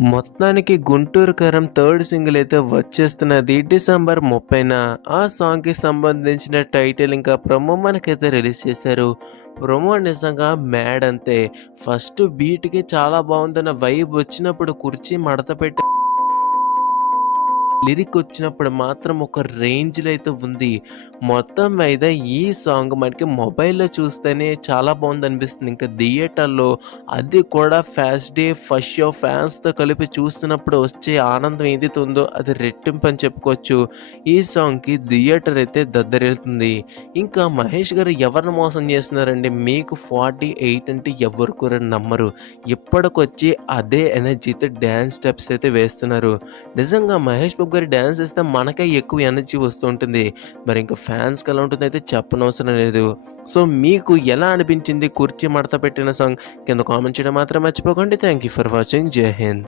మొత్తానికి 'గుంటూరు కారం' third single అయితే వచ్చేస్తున్నది డిసెంబర్ 30న. ఆ సాంగ్‌కి సంబంధించిన టైటిల్ ఇంకా ప్రోమో మనకైతే రిలీజ్ చేశారు. ప్రోమో నిజంగా మ్యాడ్ అంతే. ఫస్ట్ బీట్‌కి చాలా బావుందన్న వైబ్ వచ్చినప్పుడు కుర్చీ మడత పెట్టి లిరిక్ వచ్చినప్పుడు మాత్రం ఒక రేంజ్‌లో అయితే ఉంది. మొత్తం మీద ఈ సాంగ్ మనకి మొబైల్‌లో చూస్తేనే చాలా బావుందనిపిస్తుంది. ఇంకా థియేటర్‌లో అది కూడా ఫస్ట్ డే ఫస్ట్ షో ఫ్యాన్స్‌తో కలిపి చూస్తున్నప్పుడు వచ్చే ఆనందం ఏదైతే ఉందో అది రెట్టింపు అని చెప్పుకోవచ్చు. ఈ సాంగ్‌కి థియేటర్ అయితే దద్దరిల్లుతుంది. ఇంకా మహేష్ గారు ఎవరిని మోసం చేస్తున్నారండి? మీకు 48 అంటే ఎవరు కూడా నమ్మరు. ఇప్పటికొచ్చి అదే ఎనర్జీతో డాన్స్ స్టెప్స్ అయితే వేస్తున్నారు. నిజంగా మహేష్ బాబు గారు డాన్స్ ఏస్తే మనకే ఎక్కువ ఎనర్జీ వస్తూ ఉంటుంది. మరి ఇంకా ఫ్యాన్స్‌కి ఎలా ఉంటుందైతే చెప్పనవసరం లేదు. సో, మీకు ఎలా అనిపించింది 'కుర్చీ మడత పెట్టిన' సాంగ్? కింద కామెంట్ చేయడం మాత్రం మర్చిపోకండి. Thank you for watching. జై హింద్.